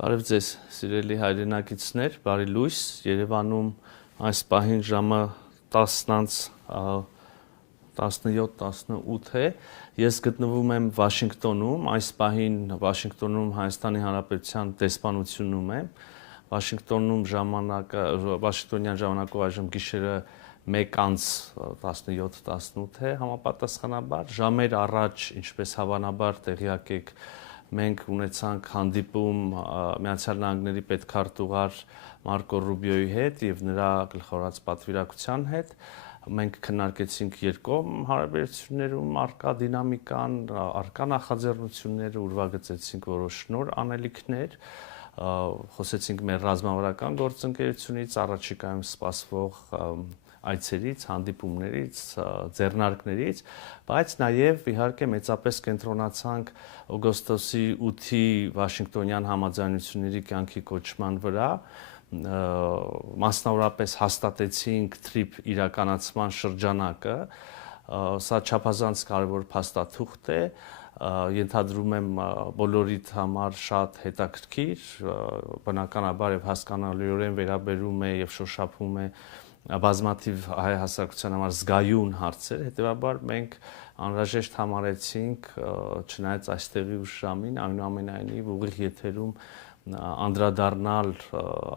Բարև ձեզ, սիրելի հայրենակիցներ, բարի լույս, Երևանում այս պահին ժամը 10:17-18 է։ Ես գտնվում եմ Վաշինգտոնում, այս պահին Վաշինգտոնում Հայաստանի Հանրապետության դեսպանությունում եմ։ Վաշինգտոնյան ժամանակով այժմ գիշերը 1:17-18 է համապատասխանաբար։ Ժամեր առաջ, ինչպես հավանաբար տեղյակ եք, մենք ունեցանք հանդիպում Միացյալ Նահանգների պետքարտուղար Մարկո Ռուբիոյի հետ եւ նրա գլխավորած պատվիրակության հետ։ Մենք քննարկեցինք երկկողմ հարաբերություններում առկա դինամիկան, առկա նախաձեռնությունները, ուրվագծեցինք որոշ նոր անելիքներ, խոսեցինք մեր ռազմավարական գործընկերությունից, առաջիկայում սպասվող այցերից, հանդիպումներից, ձեռնարկներից, բայց նաև իհարկե մեծապես կենտրոնացանք օգոստոսի 8-ի Վաշինգտոնյան համաձայնությունների կյանքի կոչման վրա, մասնավորապես հաստատեցինք TRIP իրականացման շրջանակը, սա չափազանց կարևոր փաստաթուղթ է, ենթադրում եմ բոլորիդ համար շատ հետաքրքիր, բնականաբար եւ հասկանալիորեն վերաբերում է եւ շոշափում է բազմաթիվ հայ հասարակության համար զգայուն հարցեր, հետեւաբար մենք անհրաժեշտ համարեցինք, չնայած այստեղի ուշ ժամին, այնուամենայնիվ ուղիղ եթերում անդրադառնալ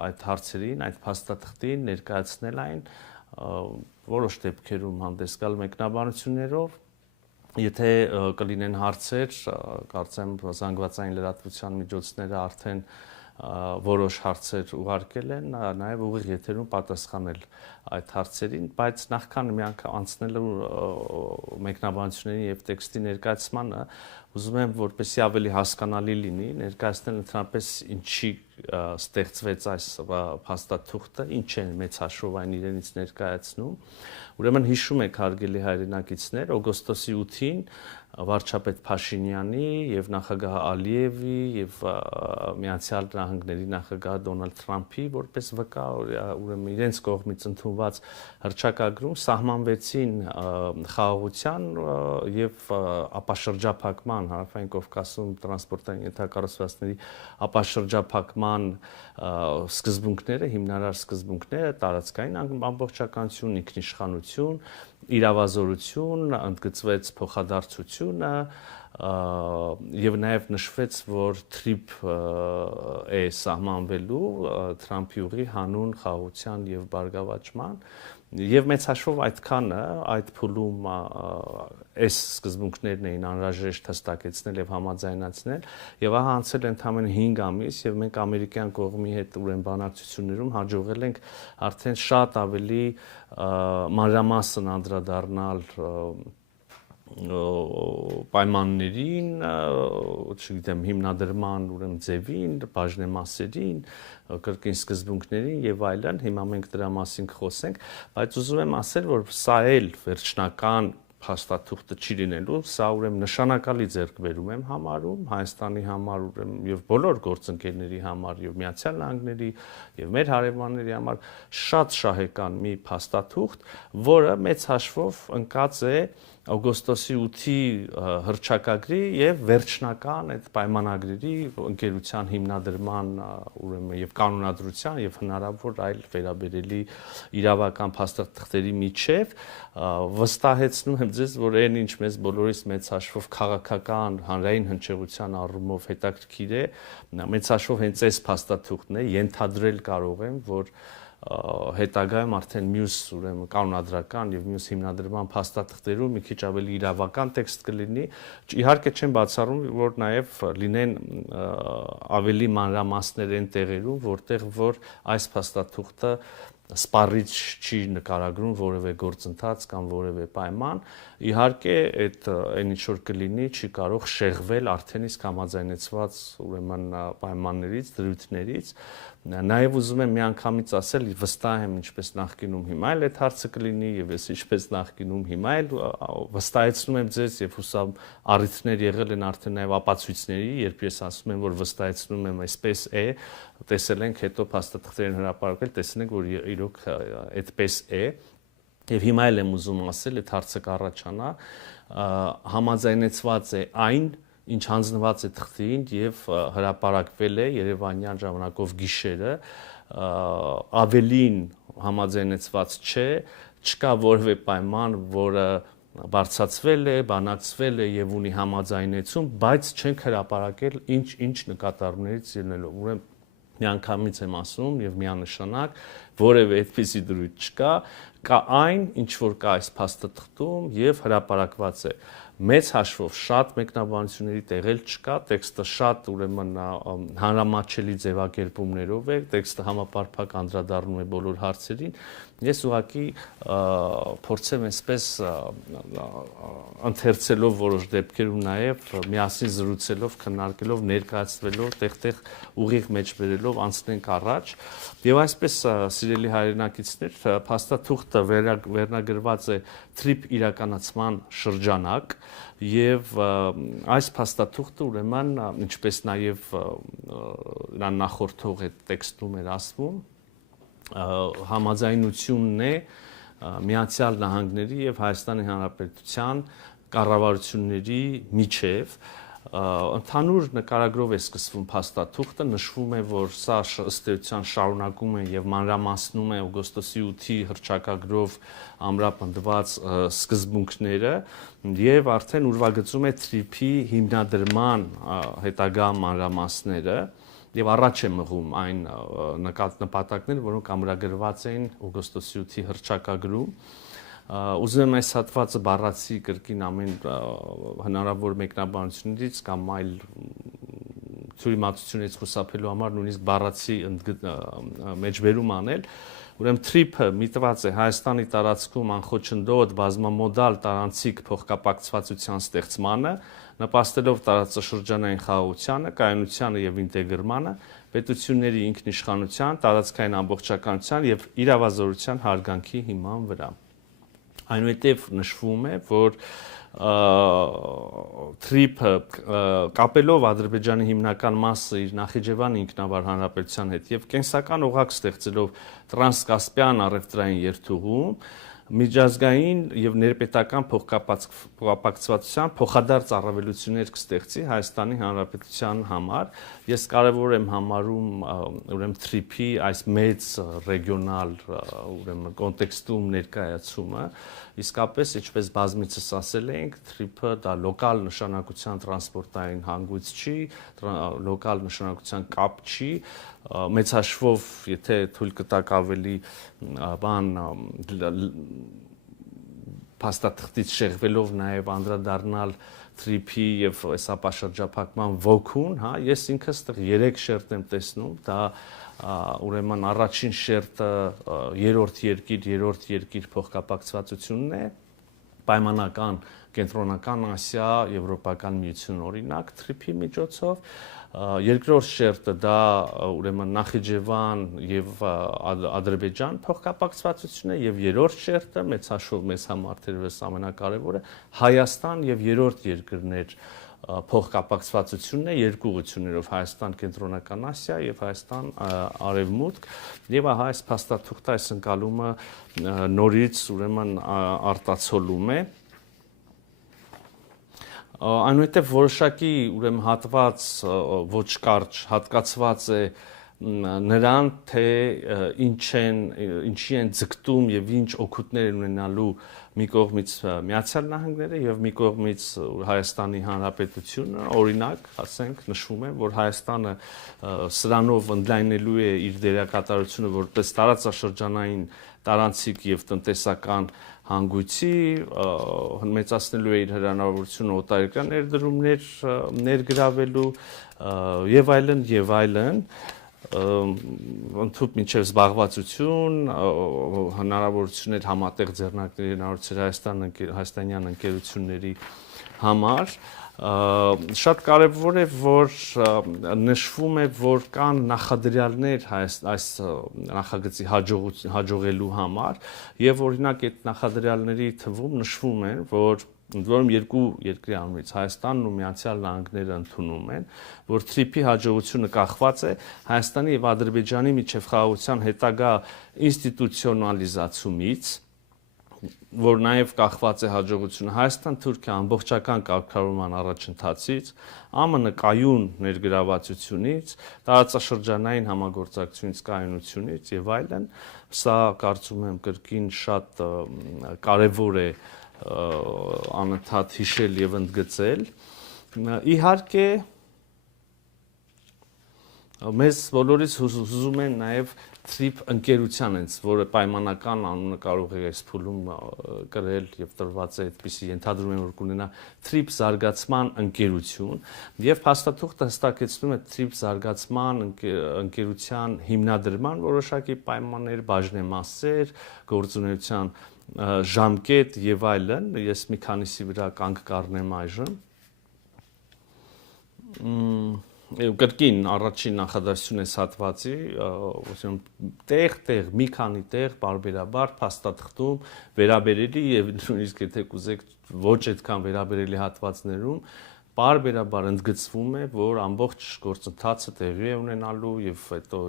այդ հարցերին, այդ փաստաթղթին, ներկայացնել այն, որոշ դեպքերում հանդես գալ մեկնաբանություններով, եթե կլինեն հարցեր, կարծեմ զանգվածային լրատվության միջոցները արդեն որոշ հարցեր ուղարկել են, նաև ուղիղ եթերում պատասխանել այդ հարցերին, բայց նախքան մի անգամ անցնելու մեկնաբանությունների եւ տեքստի ներկայացմանը, ուզում եմ որպեսզի ավելի հասկանալի լինի, ներկայացնել ընդհանրապես ինչի ստեղծվեց այս փաստաթուղթը, ինչ է մեծ հաշվով այն իրենից ներկայացնում։ Ուրեմն հիշում եք հարգելի հայրենակիցներ, օգոստոսի 8-ին վարչապետ Փաշինյանի եւ նախագահ Ալիևի եւ Միացյալ Նահանգների նախագահ Դոնալդ Թրամփի որպես վկա, ուրեմն իրենց կողմից ընդունված հռչակագրում սահմանվեցին խաղաղության եւ ապաշրջափակման Հարավային Կովկասում տրանսպորտային ենթակառուցվածքների ապաշրջափակման սկզբունքները, հիմնարար սկզբունքները, տարածքային ամբողջականություն, ինքնիշխանություն, իրավազորություն, ընդգծվեց փոխադարձությունը եւ նաեւ նշվեց, որ TRIP է սահմանվելու Թրամփի ուղի հանուն խաղաղության եւ բարգավաճման եւ մեծ հաշվով այդքանը այդ փուլում այս սկզբունքներն էին անհրաժեշտ հստակեցնել եւ համաձայնացնել եւ ահա անցել ընդամենը 5 ամիս եւ մենք ամերիկյան կողմի հետ ուրեմն բանակցություններում հաջողել ենք արդեն շատ ավելի մանրամասն անդրադառնալ պայմաններին, չգիտեմ, հիմնադրման ուրեմն ձևին, բաժնեմասերին, կրկին սկզբունքներին եւ այլն, հիմա մենք դրա մասին կխոսենք, բայց ուզում եմ ասել, որ սա էլ վերջնական փաստաթուղթը չի լինելու, սա ուրեմն նշանակալի ձեռքբերում եմ համարում Հայաստանի համար ուրեմն եւ բոլոր գործընկերների համար եւ Միացյալ Նահանգների եւ մեր հարևանների համար շատ շահեկան մի փաստաթուղթ, որը մեծ հաշվով ընկած է օգոստոսի 8-ի հռչակագրի եւ վերջնական այդ պայմանագրերի ընկերության հիմնադրման ուրեմն եւ կանոնադրության եւ հնարավոր այլ վերաբերելի իրավական փաստաթղթերի միջև վստահեցնում եմ ձեզ, որ այն ինչ մեզ բոլորիս մեծ հաշվով քաղաքական հանրային հնչեղության առումով հետաքրքիր է, մեծ հաշվով հենց այս փաստաթուղթն է, ենթադրել կարող եմ, որ հետագայում արդեն մյուս ուրեմն կանոնադրական եւ մյուս հիմնադրման փաստաթղթերում մի քիչ ավելի իրավական տեքստ կլինի, իհարկե չեմ բացառում, որ նաեւ լինեն ավելի մանրամասներ այն տեղերում, որտեղ որ այս փաստաթուղթը սպառիչ չի նկարագրում որևէ գործընթաց կամ որևէ պայման, իհարկե այդ այն ինչ որ կլինի չի կարող շեղվել արդեն իսկ համաձայնեցված ուրեմն պայմաններից, դրույթներից, նաեւ ուզում եմ միանգամից ասել, վստահ եմ ինչպես նախկինում հիմա էլ այդ հարցը կլինի եւ ես ինչպես նախկինում հիմա էլ վստահեցնում եմ ձեզ եւ հուսամ առիթներ եղել են արդեն նաեւ ապացույցների, երբ ես ասում եմ, որ վստահեցնում եմ այսպես է, տեսել ենք հետո փաստաթղթերին հրապարակել, տեսնենք, որ իրոք այդպես է եւ հիմա էլ եմ ուզում ասել, այդ հարցը կառաջանա, համաձայնեցված է այն ինչ հանձնված է թղթին եւ հրապարակվել է Երևանյան ժամանակով գիշերը, ավելին համաձայնեցված չէ, չկա որևէ պայման, որը բարձրացվել է, բանակցվել է եւ ունի համաձայնեցում, բայց չենք հրապարակել ինչ նկատառումներից ելնելով։ Ուրեմն միանգամից եմ ասում եւ միանշանակ որևէ այդպիսի դրույթ չկա, կա այն, ինչ որ կա այս փաստաթղթում եւ հրապարակված է։ Մեծ հաշվով շատ մեկնաբանությունների տեղել չկա, տեքստը շատ ուրեմն հանրամատչելի ձևակերպումներով է, տեքստը համապարփակ անդրադառնում է բոլոր հարցերին։ Ես ուղղակի փորձեմ այսպես ընթերցելով որոշ դեպքերում նաև միասին զրուցելով, քննարկելով, ներկայացնելով, տեղ-տեղ ուղիղ մեջ բերելով անցնենք առաջ։ Եվ այսպես սիրելի հայրենակիցներ, փաստաթուղթը վերնագրված է թրիփ իրականացման շրջանակ եւ այս փաստաթուղթը ուրեմն ինչպես նաև նա նախորդող է տեքստում էր ասվում համաձայնությունն է Միացյալ Նահանգների եւ Հայաստանի Հանրապետության կառավարությունների միջև ընդհանուր նկարագրով է սկսվում փաստաթուղթը, նշվում է, որ սա ըստ էության շարունակում է եւ մանրամասնում է օգոստոսի 8-ի հռչակագրով ամրապնդված սկզբունքները եւ արդեն ուրվագծում է թրիփի հիմնադրման հետագա մանրամասները եւ առաջ է մղում այն նպատակները, որոնք ամրագրված էին օգոստոսի 8-ի հռչակագրում։ Ուզում եմ այս հատվածը բառացի կրկին ամեն հնարավոր մեկնաբանություններից կամ այլ թյուրիմացությունից խուսափելու համար նույնիսկ բառացի մեջբերում անել։ Ուրեմն թրիփը միտված է Հայաստանի տարածքում անխոչնդոտ բազմամոդալ տարանցիկ փոխկապակցվածության ստեղծմանը, նպաստելով տարածաշրջանային խաղաղությանը, կայունությանը եւ ինտեգրմանը, պետությունների ինքնիշխանության, տարածքային ամբողջականության եւ իրավազորության հարգանքի հիման վրա։ Այնուհետև նշվում է, որ թրիփը կապելով Ադրբեջանի հիմնական մասը իր Նախիջևան ինքնավար հանրապետության հետ եւ կենսական օղակ ստեղծելով տրանսկասպյան առևտրային երթուղում միջազգային եւ ներպետական փոխկապակցվածության փոխադարձ առավելություններ կստեղծի Հայաստանի Հանրապետության համար։ Ես կարևոր եմ համարում ուրեմն թրիփի այս մեծ ռեգիոնալ ուրեմն կոնտեքստում ներկայացումը, իսկապես ինչպես բազմիցս ասել ենք, թրիփը դա լոկալ նշանակության տրանսպորտային հանգույց չի, լոկալ նշանակության կապ չի, մեծ հաշվով, եթե թույլ կտակ ավելի բան փաստաթղթից շեղվելով նաև անդրադառնալ թրիփի եւ սապաշրջափակման ոգուն, հա, ես ինքս այդտեղ 3 շերտ եմ տեսնում, դա ուրեմն առաջին շերտը երրորդ երկիր փոխկապակցվածությունն է, պայմանական կենտրոնական Ասիա, Եվրոպական միություն օրինակ թրիփի միջոցով, երկրորդ շերտը դա ուրեմն Նախիջևան եւ Ադրբեջան փոխկապակցվածությունն է եւ երրորդ շերտը մեծ հաշվով մեզ համար թերևս ամենակարևորը Հայաստան եւ երրորդ երկրներ փոխկապակցվածությունն է երկու ուղղություններով Հայաստան կենտրոնական Ասիա եւ Հայաստան արևմուտք եւ ահա այս փաստաթուղթը այս ընկալումը նորից ուրեմն արտացոլում է այնուհետև որոշակի ուրեմն հատված ոչ կարճ հատկացված է նրան թե ինչի են ձգտում եւ ինչ օգուտներ են ունենալու մի կողմից Միացյալ Նահանգները եւ մի կողմից Հայաստանի Հանրապետությունը, օրինակ, ասենք, նշվում է, որ Հայաստանը սրանով ընդլայնելու է իր դերակատարությունը որպես տարածաշրջանային տարանցիկ եւ տնտեսական հանգույցի, մեծացնելու է իր հնարավորությունը օտարերկրյա ներդրումներ ներգրավելու եւ այլն եւ այլն ընդհանուր մինչև զբաղվածություն, հնարավորություններ համատեղ ձեռնարկների հնարավորություններ հայաստանյան ընկերությունների համար շատ կարևոր է, որ նշվում է, որ կան նախադրյալներ այս նախագծի հաջողելու համար եւ օրինակ այդ նախադրյալների թվում նշվում է, որ ընդ որում երկու երկրի անունից Հայաստանն ու Միացյալ Նահանգները ընդունում են, որ թրիփի հաջողությունը կախված է Հայաստանի եւ Ադրբեջանի միջև խաղաղության հետագա ինստիտուցիոնալիզացումից, որ նաև կախված է հաջողությունը Հայաստան-Թուրքիա ամբողջական կարգավորման առաջընթացից, ԱՄՆ կայուն ներգրավվածությունից, տարածաշրջանային համագործակցությունից, կայունությունից եւ այլն, սա կարծում եմ կրկին շատ կարեւոր է անընդհատ հիշել եւ ընդգծել։ Իհարկե մեզ բոլորից հուզում են նաև TRIP ընկերության հենց, որը պայմանական անունը կարող է այս փուլում կրել եւ տրված է այդպիսի ենթադրում եմ որ կունենա TRIP զարգացման ընկերություն եւ փաստաթուղթը հստակեցնում է TRIP զարգացման ընկերության հիմնադրման որոշակի պայմաններ, բաժնեմասեր, գործունեության ժամկետ եւ այլն, ես մի քանիսի վրա կանգ կառնեմ այժմ։ Կրկին առաջին նախադասություն է հատվածի, տեղ, մի քանի տեղ բարբերաբար փաստաթղթում վերաբերելի եւ նույնիսկ եթե կուզեք ոչ այդքան վերաբերելի հատվածներում բարբերաբար ընդգծվում է, որ ամբողջ գործընթացը տեղի է ունենալու եւ հետո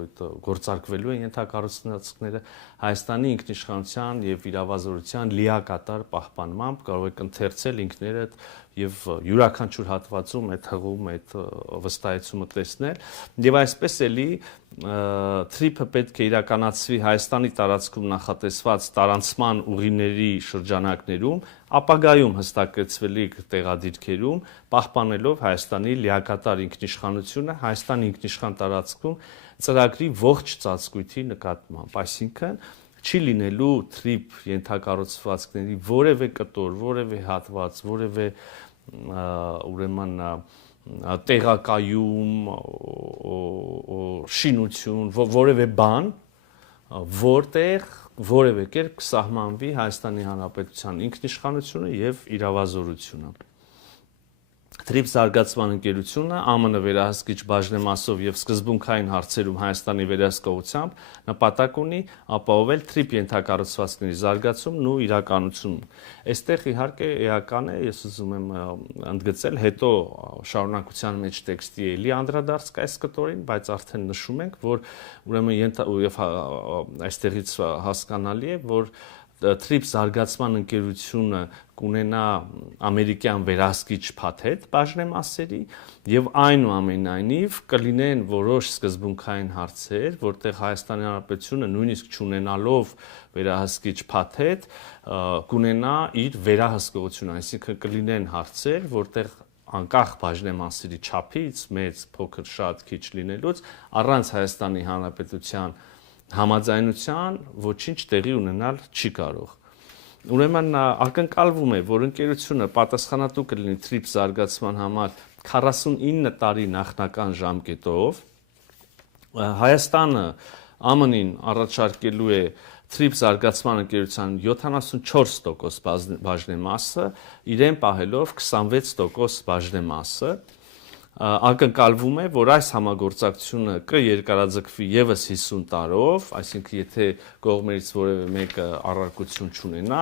գործարկվելու են ենթակառուցվածքները Հայաստանի ինքնիշխանության եւ իրավազորության լիակատար պահպանմամբ կարող եք ընթերցել ինքներդ եւ յուրաքանչյուր հատվածում այդ հղում այդ վստահեցումը տեսնել եւ այսպես էլի TRIP-ը պետք է իրականացվի Հայաստանի տարածքում նախատեսված տարանցման ուղիների շրջանակներում, ապագայում հստակեցվելիք տեղադիրքերում, պահպանելով Հայաստանի լիակատար ինքնիշխանությունը Հայաստանի ինքնիշխան տարածքում ծրագրի ողջ ծածկույթի նկատմամբ, այսինքն չի լինելու TRIP ենթակառուցվածքների որևէ կտոր, որևէ հատված, որևէ ուրեմն տեղակայում, շինություն, որևէ բան, որտեղ որևէ կերպ կսահմանվի Հայաստանի Հանրապետության ինքնիշխանությունը եւ իրավազորությունը։ TRIP զարգացման ընկերությունը ԱՄՆ վերահսկիչ բաժնեմասով եւ սկզբունքային հարցերում Հայաստանի վերահսկողությամբ նպատակ ունի ապահովել TRIP ենթակառուցվածքների զարգացումն ու իրականությունն։ Այստեղ իհարկե էական է, ես ուզում եմ ընդգծել, հետո շարունակության մեջ տեքստի էլի անդրադարձ կա այս կտորին, բայց արդեն նշում ենք, որ ուրեմն եւ այստեղից հասկանալի է, որ TRIP զարգացման ընկերությունը կունենա ամերիկյան վերահսկիչ փաթեթ բաժնեմասերի եւ այնուամենայնիվ կլինեն որոշ սկզբունքային հարցեր, որտեղ Հայաստանի Հանրապետությունը նույնիսկ չունենալով վերահսկիչ փաթեթ կունենա իր վերահսկողությունը, այսինքն կլինեն հարցեր, որտեղ անկախ բաժնեմասերի չափից, մեծ, փոքր, շատ, քիչ լինելուց, առանց Հայաստանի Հանրապետության համաձայնության ոչինչ տեղի ունենալ չի կարող։ Ուրեմն ակնկալվում է, որ ընկերությունը պատասխանատու կլինի TRIP զարգացման համար 49 տարի նախնական ժամկետով։ Հայաստանը ԱՄՆ-ին առաջարկելու է TRIP զարգացման ընկերության 74% բաժնեմասը, իրեն պահելով 26% բաժնեմասը։ Ակնկալվում է, որ այս համագործակցությունը կերկարաձգվի եւս 50 տարով, այսինքն եթե կողմերից որևէ մեկը առարկություն չունենա,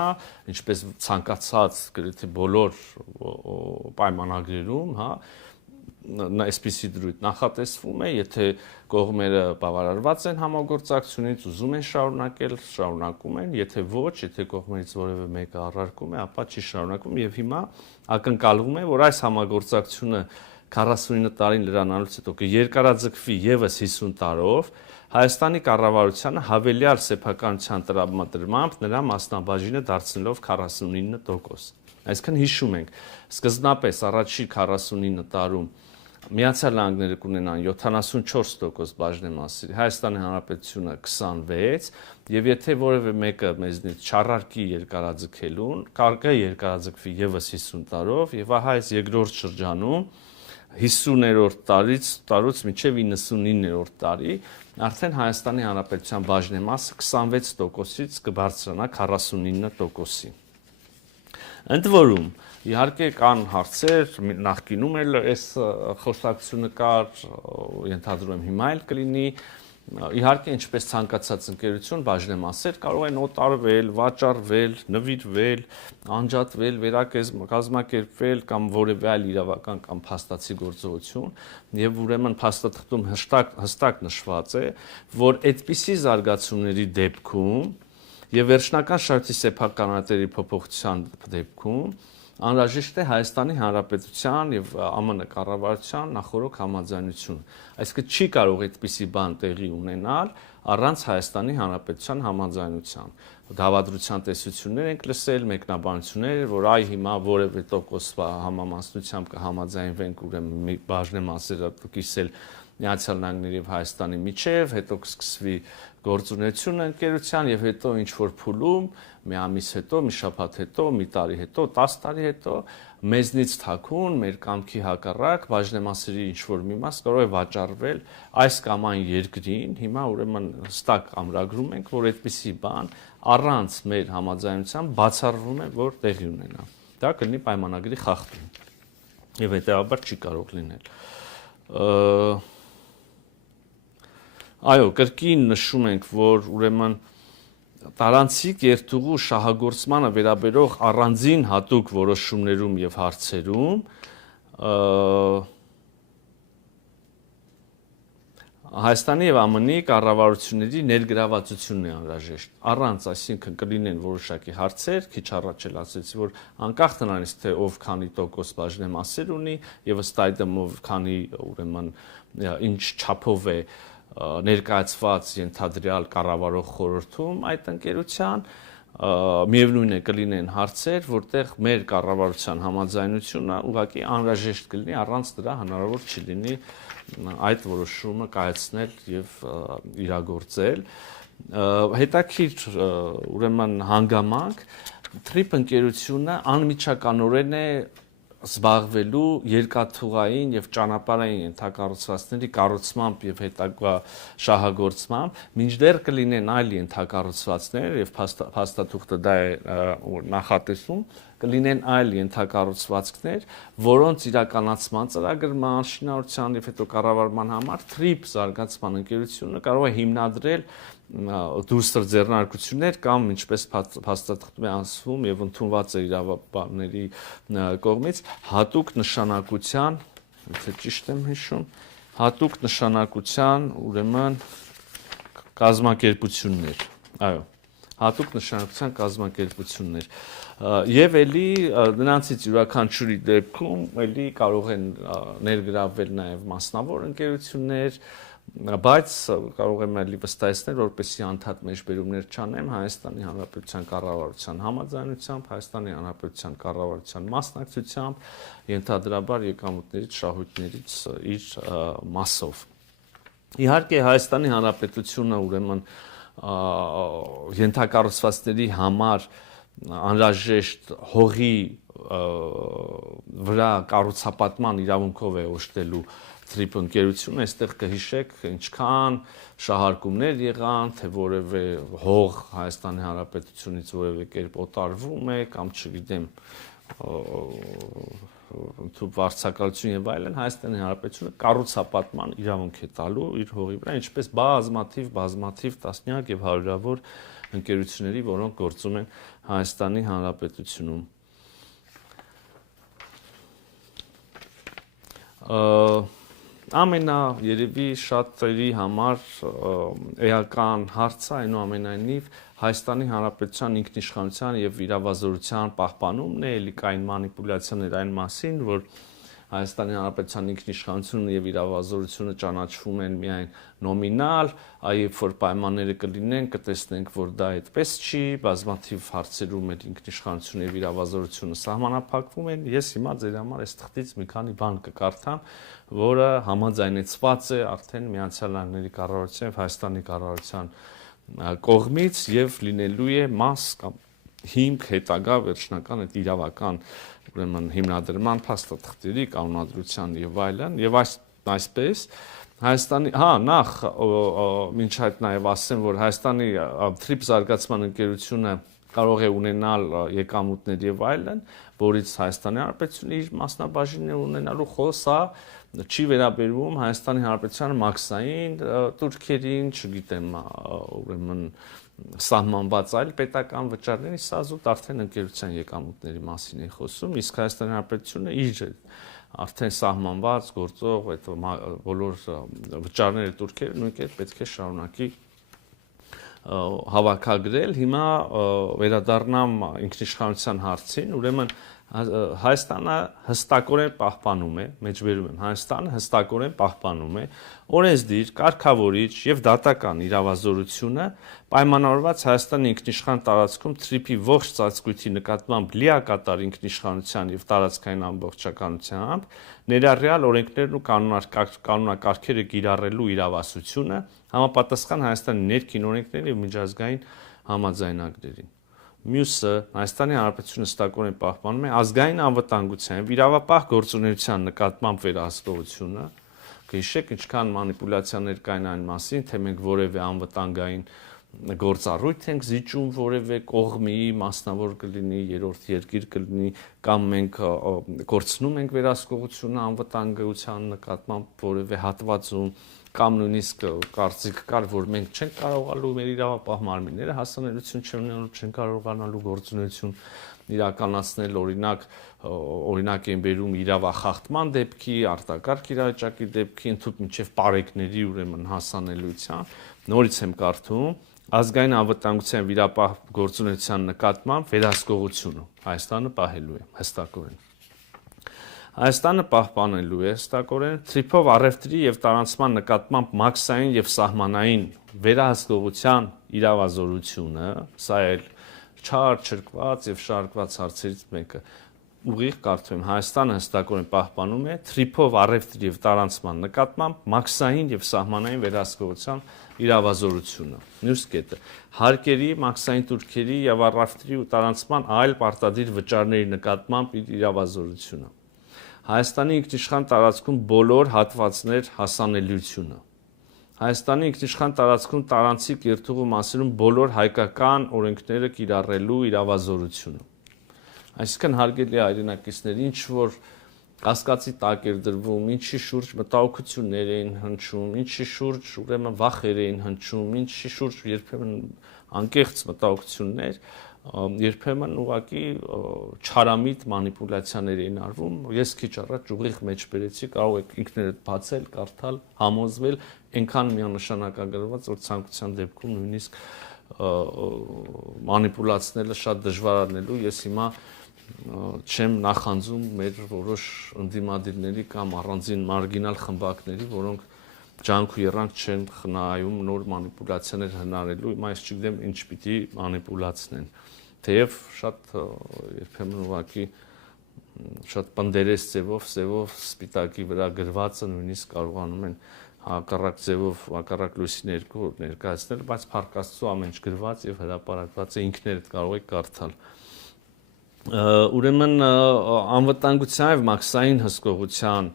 ինչպես ցանկացած գրեթե բոլոր պայմանագրերում, հա, այսպիսի դրույթ նախատեսվում է, եթե կողմերը բավարարված են համագործակցությունից, ուզում են շարունակել, շարունակում են, եթե ոչ, եթե կողմերից որևէ մեկը առարկում է, ապա չի շարունակում եւ հիմա ակնկալվում է, որ այս համագործակցությունը 49 տարին լրանալուց հետո կերկարաձգվի եւս 50 տարով Հայաստանի կառավարությանը հավելյալ սեփականության տրամադրմամբ նրա մասնաբաժինը դարձնելով 49%։ Այսինքն հիշում ենք, սկզբնապես առաջի 49 տարում Միացյալ Նահանգները կունենան 74% բաժնեմասերի, Հայաստանի Հանրապետությունը 26%, եւ եթե որևէ մեկը մեզնից չառարկի երկարաձգելուն, կարող է երկարաձգվի եւս 50 տարով եւ ահա այս երկրորդ շրջանում 50-րդ տարուց մինչև 99-րդ տարի արդեն Հայաստանի Հանրապետության բաժնեմասը 26%-ից կբարձրանա 49%-ի։ Ընդ որում, իհարկե կան հարցեր, նախկինում էլ այս խոսակցությունը կար, ենթադրում եմ հիմա էլ կլինի, իհարկե ինչպես ցանկացած ընկերություն բաժնեմասեր կարող են օտարվել, վաճառվել, նվիրվել, անջատվել, վերակազմակերպվել կամ որևէ այլ իրավական կամ փաստացի գործողություն եւ ուրեմն փաստաթղթում հստակ նշված է, որ այդպիսի զարգացումների դեպքում Եվ վերջնական շարքի սեփականատերի փոփոխության դեպքում անհրաժեշտ է Հայաստանի Հանրապետության եւ ԱՄՆ կառավարության նախորոք համաձայնություն։ Այսինքն չի կարող այդպիսի բան տեղի ունենալ առանց Հայաստանի Հանրապետության համաձայնության։ Դավադրության տեսություններ ենք լսել, մեկնաբանություններ, որ այ հիմա որևէ տոկոս համամասնությամբ կհամաձայնվենք, ուրեմն մի բաժնե մասերը կիսել Միացյալ Նահանգների եւ Հայաստանի միջև, հետո կսկսվի գործունեությունը ընկերության եւ հետո ինչ որ փուլում մի ամիս հետո, մի շաբաթ հետո, մի տարի հետո, 10 տարի հետո մեզնից թաքուն մեր կամքի հակառակ բաժնեմասերի ինչ որ մի մաս կարող է վաճառվել այս կամ այն երկրին։ Հիմա ուրեմն հստակ ամրագրում ենք, որ այդպիսի բան առանց մեր համաձայնության բացառվում է, որ տեղի ունենա։ Դա կլինի պայմանագրի խախտում եւ հետեւաբար չի կարող լինել։ Այո, կրկին նշում ենք, որ ուրեմն տարանցիկ երթուղու շահագործմանը վերաբերող առանձին հատուկ որոշումներում եւ հարցերում Հայաստանի եւ ԱՄՆ-ի կառավարությունների ներգրավվածությունն է անհրաժեշտ։ Առանց, այսինքն կլինեն որոշակի հարցեր, քիչ առաջ էլ ասեցի, որ անկախ նրանից թե ով քանի տոկոս բաժնեմասեր ունի եւ ըստ այդմ ով քանի ուրեմն ինչ չափով է ներկայացված ենթադրյալ կառավարող խորհրդում այդ ընկերության միևնույն է կլինեն հարցեր, որտեղ մեր կառավարության համաձայնությունը ուղղակի անհրաժեշտ կլինի, առանց դրա հնարավոր չի լինի այդ որոշումը կայացնել եւ իրագործել։ Հետաքրքիր ուրեմն հանգամանք TRIP ընկերությունը անմիջականորեն է զբաղվելու երկաթուղային եւ ճանապարհային ենթակառուցվածքների կառուցմամբ եւ հետագա շահագործմամբ, մինչդեռ կլինեն այլ ենթակառուցվածքներ եւ փաստաթուղթը դա է նախատեսում, կլինեն այլ ենթակառուցվածքներ, որոնց իրականացման ծրագրման, շինարարության եւ հետո կառավարման համար TRIP զարգացման ընկերությունը կարող է հիմնադրել դուրսր ձեռնարկություններ կամ ինչպես փաստաթղթում է ասվում եւ ընդունված է իրավաբանների կողմից հատուկ նշանակության, եթե ճիշտ եմ հիշում, հատուկ նշանակության ուրեմն կազմակերպություններ, այո, հատուկ նշանակության կազմակերպություններ եւ ելի նրանցից յուրաքանչյուրի դեպքում ելի կարող են ներգրավվել նաեւ մասնավոր ընկերություններ, բայց կարող եմ ելի վստահեցնել, որպեսզի անդադ մեջբերումներ չանեմ Հայաստանի Հանրապետության կառավարության համաձայնությամբ, Հայաստանի Հանրապետության կառավարության մասնակցությամբ, ենթադրաբար եկամուտներից, շահույթներից իր մասով։ Իհարկե Հայաստանի Հանրապետությունը ուրեմն ենթակառուցվածքների համար անհրաժեշտ հողի վրա կառուցապատման իրավունքով է օժտելու TRIP ընկերությունը, այստեղ կհիշեք ինչքան շահարկումներ եղան, թե որևէ հող Հայաստանի Հանրապետությունից որևէ կերպ օտարվում է կամ չգիտեմ վարձակալություն եւ այլն, Հայաստանի Հանրապետությունը կառուցապատման իրավունք է տալու իր հողի վրա, ինչպես բազմաթիվ տասնյակ եւ հարյուրավոր ընկերությունների, որոնք գործում են Հայաստանի Հանրապետությունում։ Ամենա երևի շատերի համար էական հարցը այնուամենայնիվ Հայաստանի Հանրապետության ինքնիշխանության եւ իրավազորության պահպանումն է, ելի կային մանիպուլյացիաներ այն մասին, որ Հայաստանի Հանրապետության ինքնիշխանությունը եւ իրավազորությունը ճանաչվում են միայն նոմինալ, այլ որ պայմանները կլինեն, կտեսնենք, որ դա այդպես չի, բազմաթիվ հարցերում այդ ինքնիշխանությունը եւ իրավազորությունը սահմանափակվում են։ Ես հիմա ձեր համար այս թղթից մի քանի բան կկարդամ, որը համաձայնեցված է արդեն Միացյալ Նահանգների կառավարության եւ Հայաստանի կառավարության կողմից եւ լինելու է մաս կամ հիմք հետագա վերջնական այդ իրավական ուրեմն հիմնադրման փաստաթղթերի կանոնադրության եւ այլն եւ այսպես Հայաստանի նախ մինչ այդ նաեւ ասեմ որ Հայաստանի TRIP զարգացման ընկերությունը կարող է ունենալ եկամուտներ եւ այլն, որից Հայաստանի Հանրապետությունը իր մասնաբաժինը ունենալու խոսա չի վերաբերվում Հայաստանի Հանրապետության մաքսային турքերին, չգիտեմ, ուրեմն սահմանված այլ պետական վճարների, սա զուտ արդեն ընկերության եկամուտների մասին է խոսում, իսկ Հայաստանի Հանրապետությունը իր արդեն սահմանված գործող այդ բոլոր վճարները турքերը նույն կերպ պետք է շարունակի հավաքագրել, հիմա վերադառնամ ինքնիշխանության հարցին, ուրեմն Հայաստանը հստակորեն պահպանում է, մեջբերում եմ, Հայաստանը հստակորեն պահպանում է օրենսդիր, կարգավորիչ եւ դատական իրավազորությունը պայմանավորված Հայաստանի ինքնիշխան տարածքում թրիփի ողջ ծածկույթի նկատմամբ լիակատար ինքնիշխանության եւ տարածքային ամբողջականությամբ ներառյալ օրենքներն ու կանոնակարգերը կիրառելու իրավասությունը համապատասխան Հայաստանի ներքին օրենքներին եւ միջազգային համաձայնագրերին։ Մյուսը Հայաստանի Հանրապետությունը հստակորեն պահպանում է ազգային անվտանգության եւ իրավապահ գործունեության նկատմամբ վերահսկողությունը։ Գիշեք ինչքան մանիպուլյացիաներ կային այն մասին, թե մենք որևէ անվտանգային գործառույթ ենք զիջում որևէ կողմի, մասնավոր կլինի, երրորդ երկիր կլինի, կամ մենք կորցնում ենք վերահսկողությունը անվտանգության նկատմամբ որևէ հատվածում, կամ նույնիսկ կարծիք կար, որ մենք չենք կարողանալու մեր իրավապահ մարմինները հասանելիություն չունենալու, չեն կարողանալու գործունեություն իրականացնել, օրինակ են բերում իրավախախտման դեպքի, արտակարգ իրավիճակի դեպքի, ընդհանուր մինչև պարեկների ուրեմն հասանելիության, նորից եմ կարդում, ազգային անվտանգության վիրապահ գործունեության նկատմամբ վերահսկողությունը Հայաստանը պահելու է հստակորեն։ Հայաստանը պահպանելու է հստակորեն թրիփով առևտրի եւ տարանցման նկատմամբ մաքսային եւ սահմանային վերահսկողության իրավազորությունը, սա էլ չար չրկված եւ շարքված հարցերից մեկը ուղիղ կարդում եմ Հայաստանը հստակորեն պահպանում է թրիփով առևտրի եւ տարանցման նկատմամբ մաքսային եւ սահմանային վերահսկողության իրավազորությունը։ Մյուս կետը հարկերի, մաքսային տուրքերի եւ առևտրի ու տարանցման այլ պարտադիր վճարների նկատմամբ իրավազորությունը։ Հայաստանի ինքնիշխան տարածքում բոլոր հատվածներ հասանելիությունը։ Հայաստանի ինքնիշխան տարածքում տարանցիկ երթուղու մասերում բոլոր հայկական օրենքները կիրառելու իրավազորությունը։ Այսինքն հարգելի հայրենակիցներ, ինչ որ կասկածի տակ էր դրվում, ինչի շուրջ մտահոգություններ էին հնչում, ինչի շուրջ ուրեմն վախեր էին հնչում, ինչի շուրջ երբեմն անկեղծ մտահոգություններ, երբեմն ուղղակի չարամիտ մանիպուլյացիաներ էին արվում։ Ես քիչ առաջ ուղիղ մեջ բերեցի, կարող եք ինքներդ բացել, կարդալ, համոզվել, այնքան միանշանակագրված, որ ցանկության դեպքում նույնիսկ մանիպուլացնելը շատ դժվար անելու։ Ես հիմա չեմ նախանձում մեր որոշ ընդդիմադիրների կամ առանձին մարգինալ խմբակների, որոնք ջանք ու երանք չեն խնայում նոր մանիպուլյացիաներ հնարելու, հիմա ես չգիտեմ ինչ պիտի մանիպուլացնեն, թեև շատ երբեմն ուղղակի շատ պնդերես ձևով սպիտակի վրա գրվածը նույնիսկ կարողանում են հակառակ ձևով, հակառակ լույսի ներքո ներկայացնել, բայց փառք Աստծո ամեն ինչ գրված եւ հրապարակված է, ինքներդ կարող եք կարդալ։ Ուրեմն անվտանգության եւ մաքսային հսկողության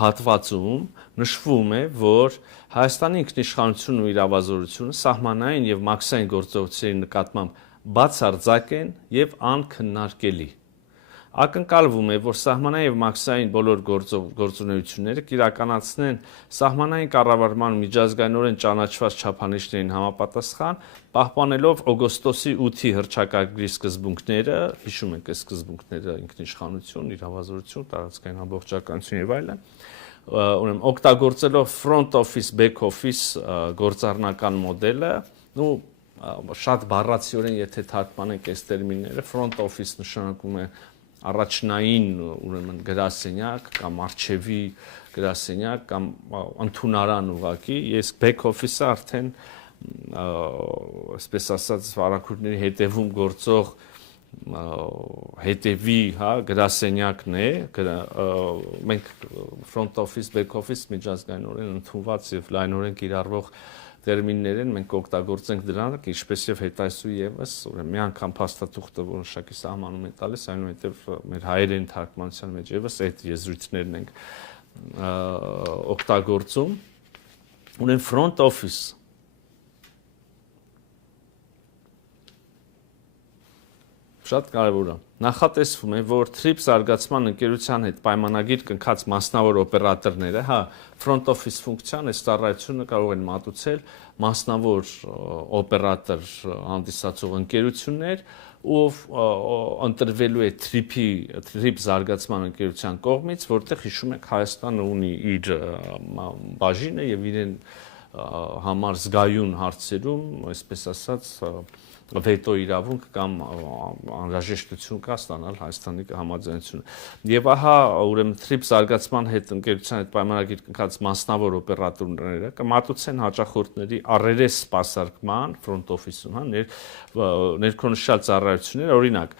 հատվածում նշվում է, որ Հայաստանի ինքնիշխանությունն ու իրավազորությունը սահմանային եւ մաքսային գործողությունների նկատմամբ բացարձակ են եւ անքննարկելի։ Ակնկալվում է, որ սահմանային եւ մաքսային բոլոր գործունեությունները կիրականացնեն սահմանային կառավարման միջազգայինորեն ճանաչված չափանիշներին համապատասխան, պահպանելով օգոստոսի 8-ի հռչակագրի սկզբունքները, հիշում եք այս սկզբունքները՝ ինքնիշխանություն, իրավազորություն, տարածքային ամբողջականություն եւ այլն, ուրեմն օգտագործելով front office, back office գործառնական մոդելը, շատ բառացիորեն եթե թարգմանենք այս տերմինները, front office նշանակում է առաջնային ուրեմն գրասենյակ կամ արխիվի գրասենյակ կամ ընդունարան ուղակի, ես back office-ը արդեն այսպես ասած վարակույրների հետևում գործող հետևի, գրասենյակն է, մենք front office, back office միջազգայինորեն ընդունված եւ լայնորեն կիրառվող տերմիններ են, մենք օգտագործենք դրանք, ինչպես եւ հետայսու եւս, ուրեմն մի անգամ փաստաթուղթը որոշակի սահմանում է տալիս, այնուհետեւ մեր հայերեն թարգմանության մեջ եւս այդ եզրույթներն ենք օգտագործում։ Ուրեմն front office շատ կարևոր է։ Նախատեսվում է, որ TRIP զարգացման ընկերության հետ պայմանագիր կնքած մասնավոր օպերատորները, front office ֆունկցիան այս ծառայությունը կարող են մատուցել մասնավոր օպերատոր հանդիսացող ընկերություններ, ով ընտրվելու է TRIP զարգացման ընկերության կողմից, որտեղ հիշում եք Հայաստանը ունի իր բաժինը եւ իրեն համար զգայուն հարցերում, այսպես ասած, վետո իրավունք կամ անհրաժեշտություն կա ստանալ Հայաստանի համաձայնությունը։ Եվ ահա ուրեմն TRIPS զարգացման հետ ընկերության հետ պայմանագիր կնքած մասնավոր օպերատորները կմատուցեն հաճախորդների առերես սպասարկման front office-ում, ներքոնշյալ ծառայություններ, օրինակ,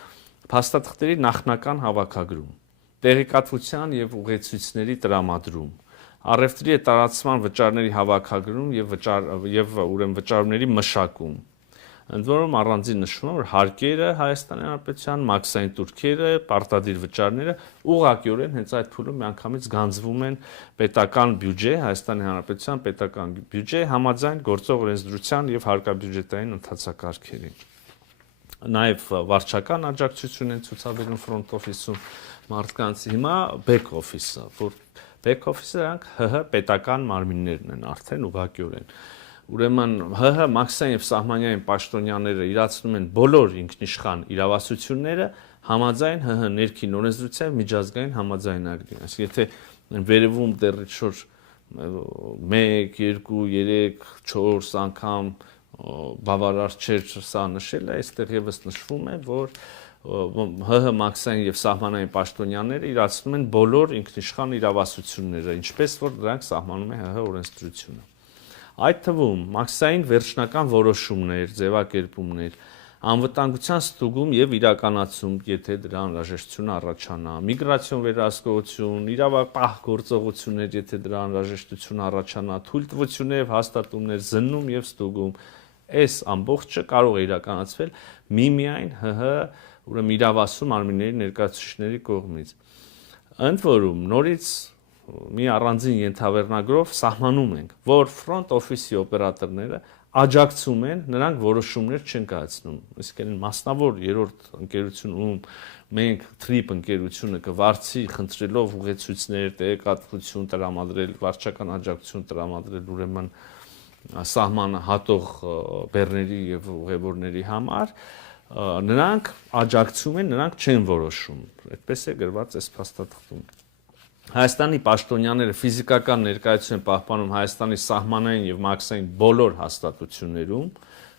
փաստաթղթերի նախնական հավաքագրում, տեղեկատվության եւ ուղեցույցների տրամադրում, առևտրի տարածման վճարների հավաքագրում եւ ուրեմն վճարումների մշակում։ Ընդ որում առանձին նշվում է, որ հարկերը Հայաստանի Հանրապետության, մաքսային տուրքերը, պարտադիր վճարները ուղղակիորեն հենց այդ փուլում միանգամից գանձվում են պետական բյուջե, Հայաստանի Հանրապետության պետական բյուջե համաձայն գործող օրենսդրության եւ հարկաբյուջետային ընթացակարգերի։ Նաեւ վարչական աջակցություն են ցուցաբերում front office-ում մարդկանց, հիմա back office-ը, որ back office-ը դրանք ՀՀ պետական մարմիններն են արդեն ուղղակիորեն։ Ուրեմն ՀՀ մաքսային եւ սահմանային պաշտոնյաները իրացնում են բոլոր ինքնիշխան իրավասությունները համաձայն ՀՀ ներքին օրենսդրության եւ միջազգային համաձայնագրին։ Այսինքն եթե վերևում դեռ ինչ-որ 1, 2, 3, 4 անգամ բավարար չէր սա նշելը, այստեղ եւս նշվում է, որ ՀՀ մաքսային եւ սահմանային պաշտոնյաները իրացնում են բոլոր ինքնիշխան իրավասությունները, ինչպես որ դրանք սահմանում է ՀՀ օրենսդրությունը։ Այդ թվում մաքսային վերջնական որոշումներ, ձևակերպումներ, անվտանգության ստուգում եւ իրականացում, եթե դրա անհրաժեշտություն առաջանա, միգրացիոն վերահսկողություն, իրավապահ գործողություններ, եթե դրա անհրաժեշտություն առաջանա, թույլտվություններ եւ հաստատումներ, զննում եւ ստուգում, այս ամբողջը կարող է իրականացվել միմիայն ՀՀ ուրեմն իրավասու մարմինների ներկայացուցիչների կողմից։ Ընդ որում նորից մի առանձին ենթավերնագրով սահմանում ենք, որ front office-ի օպերատորները աջակցում են, նրանք որոշումներ չեն կայացնում։ Այսինքն մասնավոր երրորդ ընկերությունում մենք TRIP ընկերությունը կվարձի խնդրելով ուղեցույցներ, տեղեկատվություն տրամադրել, վարչական աջակցություն տրամադրել ուրեմն սահմանը հատող բեռների եւ ուղևորների համար, նրանք աջակցում են, նրանք չեն որոշում։ Այդպես է գրված այս փաստաթղթում։ Հայաստանի պաշտոնյաները ֆիզիկական ներկայություն են պահպանում Հայաստանի սահմանային եւ մաքսային բոլոր հաստատություններում,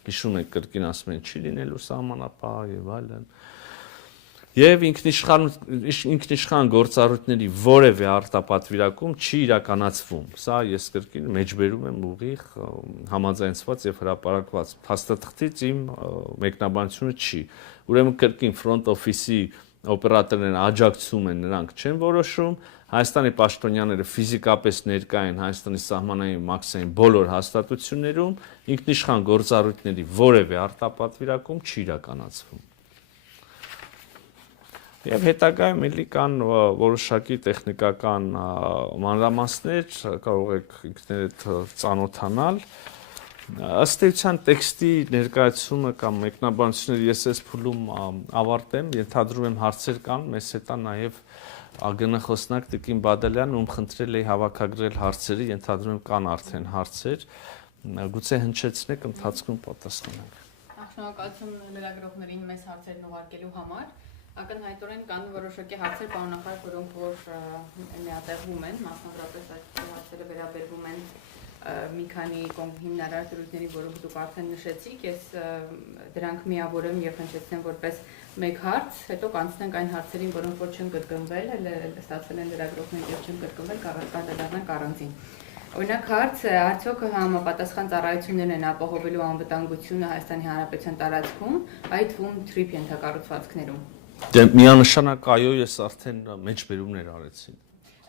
հիշում եք կրկին ասում են չի լինելու սահմանապահ եւ այլն։ Եվ ինքնիշխան գործառույթների որևէ արտապատվիրակում չի իրականացվում։ Սա ես կրկին մեջբերում եմ ուղիղ համաձայնված եւ հրապարակված փաստաթղթից իմ մեկնաբանությունը չի։ Ուրեմն կրկին front office-ի օպերատորներն աջակցում են, նրանք չեն որոշում, Հայաստանի պաշտոնյաները ֆիզիկապես ներկա են Հայաստանի սահմանային մաքսային բոլոր հաստատություններում, ինքնիշխան գործառույթների որևէ արտապատվիրակում չի իրականացվում։ Եվ հետագայում էլի կան որոշակի տեխնիկական մանրամասներ, կարող եք ինքներդ ծանոթանալ։ Ըստ էության տեքստի ներկայացումը կամ մեկնաբանությունները ես այս փուլում ավարտեմ, ենթադրում եմ հարցեր կան, մեզ հետ է նաև ԱԳՆ խոսնակ Տիկին Բադալյանը, ում խնդրել էի հավաքագրել հարցերը, ենթադրում եմ կան արդեն հարցեր, գուցե հնչեցնեք, ընթացքում պատասխանենք։ Շնորհակալություն լրագրողներին մեզ հարցերն ուղարկելու համար։ Ակնհայտորեն կան որոշակի հարցեր, պարոնախագահ, որոնք որ միատեղվում են, մասնավորապես այդ հարցերը վերաբերվում են մի քանի հիմնարար դրույթների, որոնք դուք արդեն նշեցիք, ես դրանք միավորեմ եւ հնչեցնեմ որպես մեկ հարց, հետո կանցնենք այն հարցերին, որոնք որ չեն կրկնվել, ստացվել են լրագրողներ եւ չեն կրկնվել, կառաջանանք առանձին։ Օրինակ հարցը, արդյոք համապատասխան ծառայություններն են ապահովելու անվտանգությունը Հայաստանի Հանրապետության տարածքում, այդ թվում TRIP ենթակառուցվածքներում։ Դե միանշանակ այո, ես արդեն մեջբերումներ արեցի։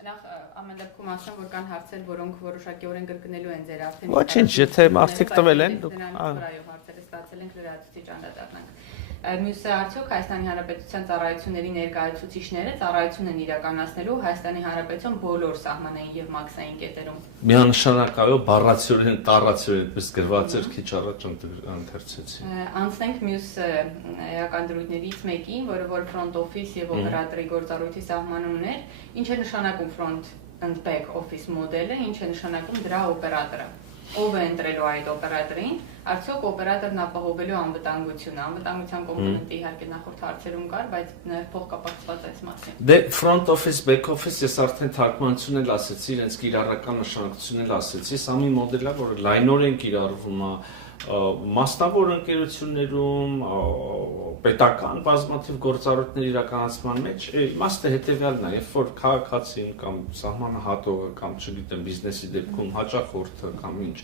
Նախ ամեն դեպքում ասեմ, որ կան հարցեր, որոնք որոշակիորեն կրկնելու են ձեր արդեն։ Ոչինչ, եթե մարդիկ տվել են, դուք հարցերը ստացել ենք լրացուցիչ անդրադառնանք։ Մյուսը արդյոք Հայաստանի Հանրապետության ծառայությունների ներկայացուցիչները ծառայություն են իրականացնելու Հայաստանի Հանրապետության բոլոր սահմանային եւ մաքսային կետերում։ Միանշանակ այո, բառացիորեն, տառացիորեն պես գրված էր, քիչ առաջ ընթերցեցի։ Անցնենք մյուս էական դրույթներից մեկին, որը որ front office եւ օպերատորի գործառույթի սահմանումն էր, ինչ է նշանակում front and back office մոդելը, ինչ է նշանակում դրա օպերատորը։ ով է ընտրելու այդ օպերատորին, արդյոք օպերատորն ապահովելու անվտանգությունը, անվտանգության կոմպոնենտը իհարկե նախորդ հարցերում կար, բայց նաև փոխկապակցված այս մասին։ Դե front office, back office ես արդեն թարգմանություն էլ ասեցի, իրենց կիրառական նշանակությունն էլ ասեցի, սա մի մոդել է, որը լայնորեն կիրառվում է մասնավոր ընկերություններում, պետական բազմաթիվ գործառույթների իրականացման մեջ, իմաստը հետևյալն է, երբ որ քաղաքացին կամ սահմանահատողը կամ չգիտեմ բիզնեսի դեպքում հաճախորդը կամ ինչ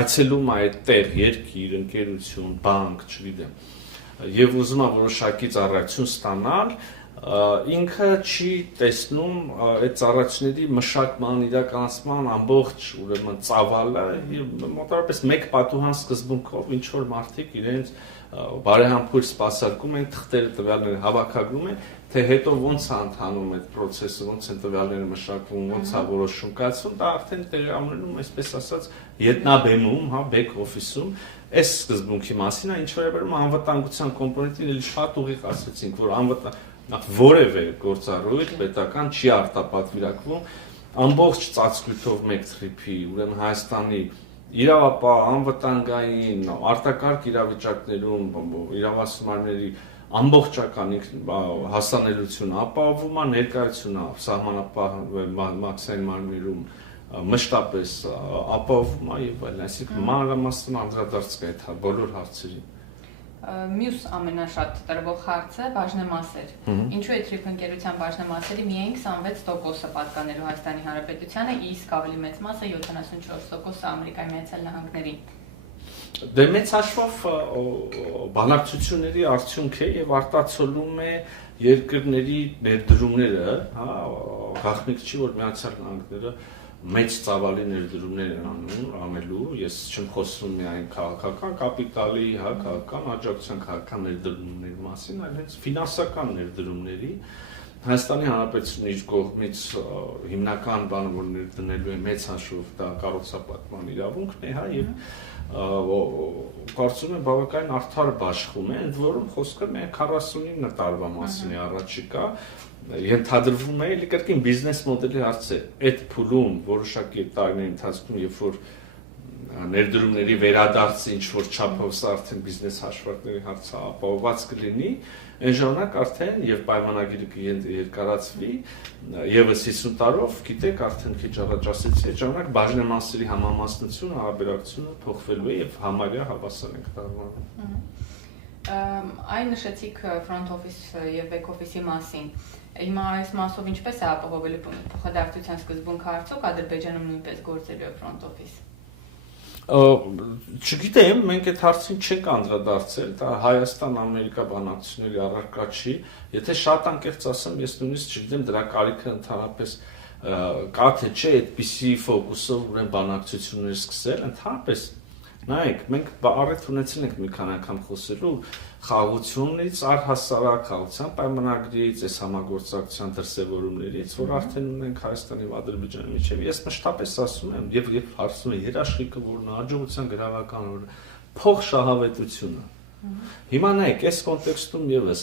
այցելում է այդ տեղ, երկիր, ընկերություն, բանկ, չգիտեմ, եւ ուզում է որոշակի ծառայություն ստանալ, ինքը չի տեսնում այդ ծառայությունների մշակման, իրականացման ամբողջ ուրեմն ծավալը եւ մոտավորապես մեկ պատուհան սկզբունքով ինչ որ մարդիկ իրենց բարեհամբույր սպասարկում են, թղթերը տվյալները հավաքագրում են, թե հետո ոնց է ընթանում այդ process-ը, ոնց են տվյալները մշակվում, ոնց է որոշում կայացվում, դա արդեն տեղի ունենում, այսպես ասած, ետնաբեմում, հա, back office-ում, այս սկզբունքի մասին է, ինչ որ է վերում անվտանգության կոմպոնենտին էլի շատ ուղիղ ասեցինք, որ որևէ գործառույթ պետական չի արտապատվիրակվում ամբողջ ծածկույթով մեկ թրիփի, ուրեմն Հայաստանի իրավապահ, անվտանգային, արտակարգ իրավիճակներում իրավասումարների ամբողջական հասանելիությունը ապահովում է, ներկայությունը սահմանապահ մաքսային մարմիրում մշտապես ապահովում է եւ այլն, այսինքն մանրամասն անդրադարձ կա այդ բոլոր հարցերին։ Մյուս ամենաշատ տրվող հարցը բաժնեմասեր։ Ինչու է թրիփ ընկերության բաժնեմասերի միայն 26%-ը պատկանելու Հայաստանի Հանրապետությանը, իսկ ավելի մեծ մասը 74%-ը Ամերիկայի Միացյալ Նահանգներին։ Դե մեծ հաշվով բանակցությունների արդյունք է եւ արտացոլում է երկրների ներդրումները, հա, գաղտնիք չի որ Միացյալ Նահանգները մեծ ծավալի ներդրումներ են անելու, ես չեմ խոսում միայն քաղաքական կապիտալի, հա, քաղաքական աջակցության, քաղաքական ներդրումների մասին, այլ հենց ֆինանսական ներդրումների Հայաստանի Հանրապետությունը իր կողմից հիմնական բանը, որ ներդնելու է մեծ հաշվով դա կառուցապատման իրավունքն է, հա, եւ կարծում եմ բավականին արդար բաշխում է, ընդ որում խոսքը միայն 49 տարվա մասին է առաջիկա ենթադրվում է էլի կրկին բիզնես մոդելի հարց է այդ փուլում որոշակի տարիների ընթացքում երբ որ ներդրումների վերադարձը ինչ որ չափով սա արդեն բիզնես հաշվարկների հարցը ապահովված կլինի այն ժամանակ արդեն եւ պայմանագիրը կերկարացվի եւս 50 տարով գիտեք արդեն քիչ առաջ ասեցի այդ ժամանակ բաժնեմասերի համամասնությունը հարաբերակցությունը փոխվելու է եւ համարյա հավասար ենք դառնալու Այն նշեցիք front office եւ back office-ի մասին Հիմա այս մասով ինչպես է ապահովելու փոխադարձության սկզբունքը արդյոք Ադրբեջանում նույնպես գործելու է front office Չգիտեմ, մենք այդ հարցին չենք անդրադարձել, դա Հայաստան-Ամերիկա բանակցությունների առարկա չի, եթե շատ անկեղծ ասեմ, ես նույնիսկ չգիտեմ դրա կարիքը ընդհանրապես կա թե չէ այդպիսի ֆոկուսով ուրեմն բանակցություններ սկսել, ընդհանրապես նայեք, մենք առիթ ունեցել ենք մի քանի անգամ խոսելու խաղաղությունից, առհասարակ խաղաղության պայմանագրից, այս համագործակցության դրսևորումներից, որ արդեն ունենք Հայաստանի եւ Ադրբեջանի միջեւ։ Ես մշտապես ասում եմ եւ հարցնում եմ երաշխիքը, որն հաջողության գրավական որ փող շահավետությունը։ Հիմա նայեք, այս կոնտեքստում եւս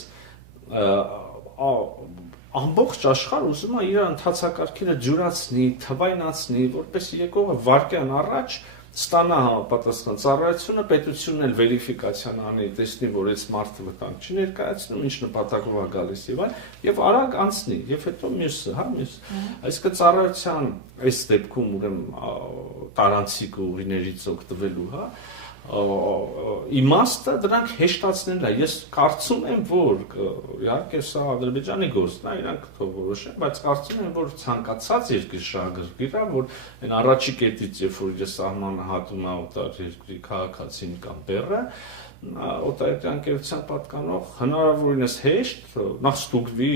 ամբողջ աշխարհը ուզում է իր ընթացակարգերը ջուրացնի, թվայնացնի, որպես եկողը վարկյան առաջ ստանա համապատասխան ծառայությունը, պետությունն էլ վերիֆիկացիան անի, տեսնի, որ այս մարդը վտանգ չի ներկայացնում, ինչ նպատակով է գալիս եւ այլ, եւ արագ անցնի, եւ հետո մյուսը, հա, մյուս։ Այսինքն ծառայության այս դեպքում ուրեմն տարանցիկ ուղիներից օգտվելու, հա, իմաստը դրանք հեշտացնելն է։ Ես կարծում եմ, որ իհարկե սա Ադրբեջանի գործն է, իրանք թող որոշեն, բայց կարծում եմ, որ ցանկացած երկրի շահագրգիռ է, որ այն առաջի կետից, երբ որ իր սահմանը հատում է օտար երկրի քաղաքացին կամ բեռը, օտարերկրյա ընկերության պատկանող հնարավորինս հեշտ նախ ստուգվի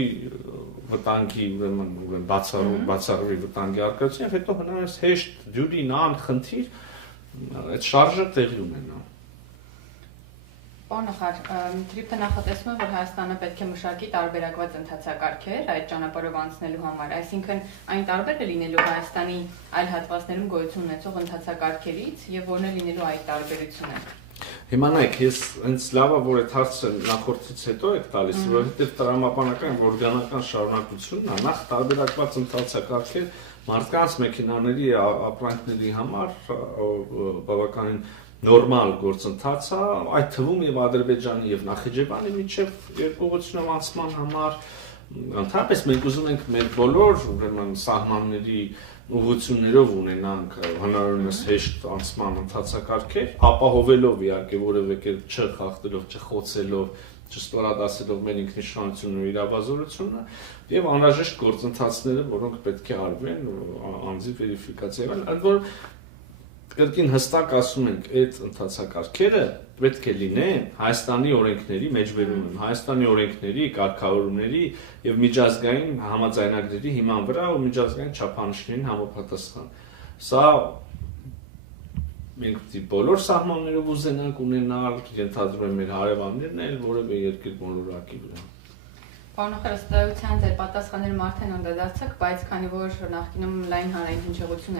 վտանգի ուրեմն բացառվի վտանգի առկայությունը, եւ հետո հնարավորինս հեշտ դյուրին անխնդիր այդ շարժը տեղի ունենա։ Պարոն նախարար, թրիփը նախատեսում է, որ Հայաստանը պետք է մշակի տարբերակված ընթացակարգեր այդ ճանապարհով անցնելու համար, այսինքն այն տարբեր է լինելու Հայաստանի այլ հատվածներում գոյություն ունեցող ընթացակարգերից եւ որն է լինելու այդ տարբերությունը։ Հիմա նայեք, ես հենց լավ է, որ այդ հարցը նախորդից հետո եք տալիս, որովհետեւ տրամաբանական օրգանական շարունակությունն է նախ տարբերակված ընթացակարգեր մարդկանց մեքենաների ապրանքների համար բավականին նորմալ գործընթաց է, այդ թվում եւ Ադրբեջանի եւ Նախիջևանի միջև երկուղությունով անցման համար ընդհանրապես մենք ուզում ենք մեր բոլոր ուրեմն սահմանների ուղղություններով ունենանք հնարավորինս հեշտ անցման ընթացակարգեր, ապահովելով իհարկե որևէ կերպ չխախտելով, չխոցելով, չստորադասելով մեր ինքնիշխանությունն ու իրավազորությունը եւ անհրաժեշտ գործընթացները, որոնք պետք է արվեն անձի վերիֆիկացիա եւ ընդ որում կրկին հստակ ասում ենք, այդ ընթացակարգերը պետք է լինեն Հայաստանի օրենքների մեջբերում են, Հայաստանի օրենքների, կարգավորումների եւ միջազգային համաձայնագրերի հիման վրա ու միջազգային չափանիշներին համապատասխան։ Սա մենք բոլոր սահմաններով ուզենանք ունենալ, ենթադրում եմ մեր հարևաններն էլ որևէ երկիր մոլորակի վրա։ Պարոն ըստ էության ձեր պատասխանները արդեն անդրադարձաք, բայց քանի որ նախկինում լայն հանրային հնչեղություն էր